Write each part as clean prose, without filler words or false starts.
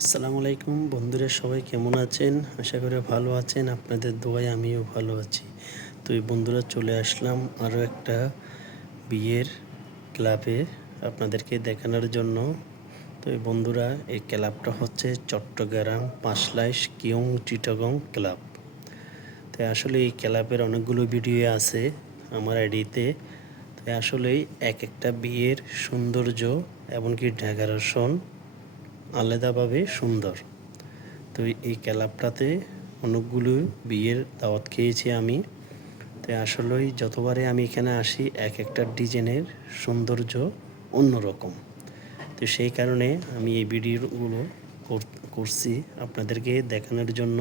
আসসালামু আলাইকুম বন্ধুরা, সবাই কেমন আছেন? আশা করি ভালো আছেন। আপনাদের দোয়ায় আমিও ভালো আছি। তো এই বন্ধুরা, চলে আসলাম আরও একটা বিয়ের ক্লাবে আপনাদেরকে দেখানোর জন্য। তো এই বন্ধুরা, এই ক্লাবটা হচ্ছে চট্টগ্রাম পাঁচলাইশ কিয়ং চিটাগং ক্লাব। তো আসলে এই ক্লাবের অনেকগুলো ভিডিও আছে আমার আইডিতে। তো আসলেই এক একটা বিয়ের সৌন্দর্য এমনকি ডেকোরেশন আলাদাভাবে সুন্দর। তো এই ক্লাবটাতে অনেকগুলো বিয়ের দাওয়াত খেয়েছি আমি। তো আসলেই যতবারে আমি এখানে আসি এক একটা ডিজাইনের সৌন্দর্য অন্যরকম। তো সেই কারণে আমি এই ভিডিওগুলো করছি আপনাদেরকে দেখানোর জন্য।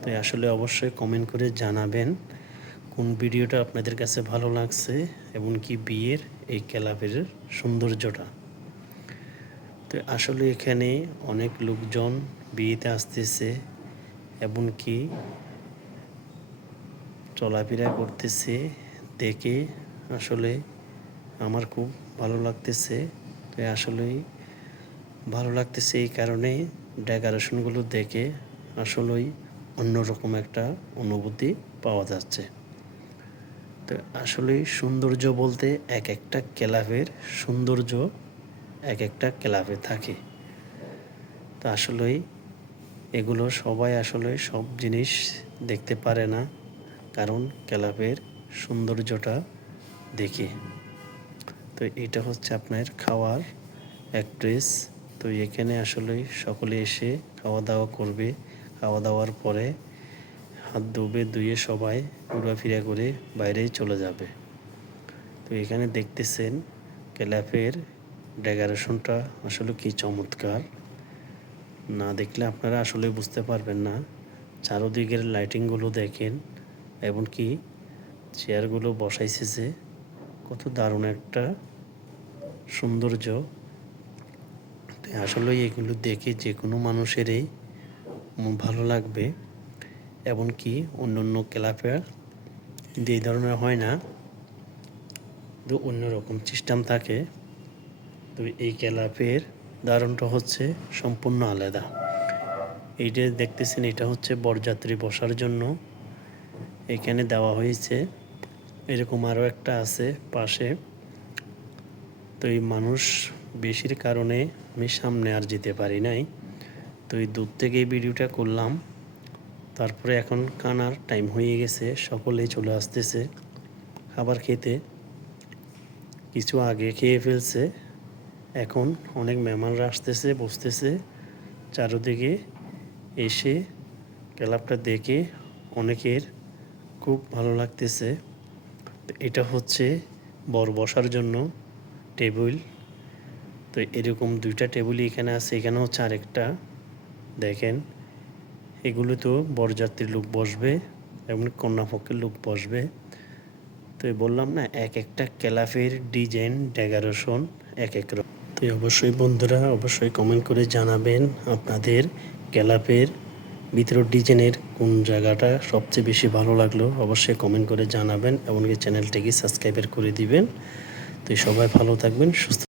তো আসলে অবশ্যই কমেন্ট করে জানাবেন কোন ভিডিওটা আপনাদের কাছে ভালো লাগছে এবং কি বিয়ের এই ক্লাবের সৌন্দর্যটা। তো আসলে এখানে অনেক লোকজন বিয়েতে আসতেছে এবং কি চলাফেরা করতেছে, দেখে আসলে আমার খুব ভালো লাগতেছে। তো আসলেই ভালো লাগতেছে এই কারণে ডেকোরেশনগুলো দেখে আসলেই অন্যরকম একটা অনুভূতি পাওয়া যাচ্ছে। তো আসলেই সৌন্দর্য বলতে এক একটা ক্লাবের সৌন্দর্য এক একটা ক্লাবে থাকে। তো আসলেই এগুলো সবাই আসলে সব জিনিস দেখতে পারে না, কারণ ক্লাবের সৌন্দর্যটা দেখে। তো এটা হচ্ছে আপনার খাওয়ার অ্যাড্রেস। তো এখানে আসলে সকলে এসে খাওয়া দাওয়া করবে। খাওয়া দাওয়ার পরে হাত ধুয়ে সবাই ঘোরাফেরা করে বাইরে চলে যাবে। তো এখানে দেখতেছেন ক্লাবের ডেকোরেশনটা আসলে কি চমৎকার। না দেখলে আপনারা আসলে বুঝতে পারবেন না। চারদিকের লাইটিংগুলো দেখেন, এমনকি চেয়ারগুলো বসাইছে, কত দারুণ একটা সৌন্দর্য। আসলে এগুলো দেখে যে কোনো মানুষেরই ভালো লাগবে। এমনকি অন্য অন্য ক্লাবে কিন্তু এই ধরনের হয় না, কিন্তু অন্যরকম সিস্টেম থাকে। তো এই ক্লাবের দারুণটা হচ্ছে সম্পূর্ণ আলাদা। এইটা দেখতেছেন, এটা হচ্ছে বরযাত্রী বসার জন্য এখানে দেওয়া হয়েছে। এরকম আরও একটা আছে পাশে। তো এই মানুষ বেশির কারণে আমি সামনে আর যেতে পারি নাই। তো এই দূর থেকে এই ভিডিওটা করলাম। তারপরে এখন কানার টাইম হয়ে গেছে, সকলেই চলে আসতেছে খাবার খেতে। কিছু আগে খেয়ে ফেলছে, এখন অনেক মেহমানরা আসতেছে, বসতেছে চারদিকে। এসে ক্লাবটা দেখে অনেকের খুব ভালো লাগতেছে। এটা হচ্ছে বর বসার জন্য টেবিল। তো এরকম দুইটা টেবিলই এখানে আছে, এখানে হচ্ছে আরেকটা। দেখেন, এগুলো তো বরযাত্রীর লোক বসবে এবং কন্যাপক্ষের লোক বসবে। তো বললাম না, এক একটা ক্লাবের ডিজাইন ডেকোরেশন এক এক রকম। তো অবশ্যই বন্ধুরা, অবশ্যই কমেন্ট করে জানাবেন আপনাদের ক্লাবের ভিতরের ডিজাইনের কোন জায়গাটা সবচেয়ে বেশি ভালো লাগলো। অবশ্যই কমেন্ট করে জানাবেন, এমনকি চ্যানেলটিকে সাবস্ক্রাইব করে দিবেন। তো সবাই ভালো থাকবেন, সুস্থ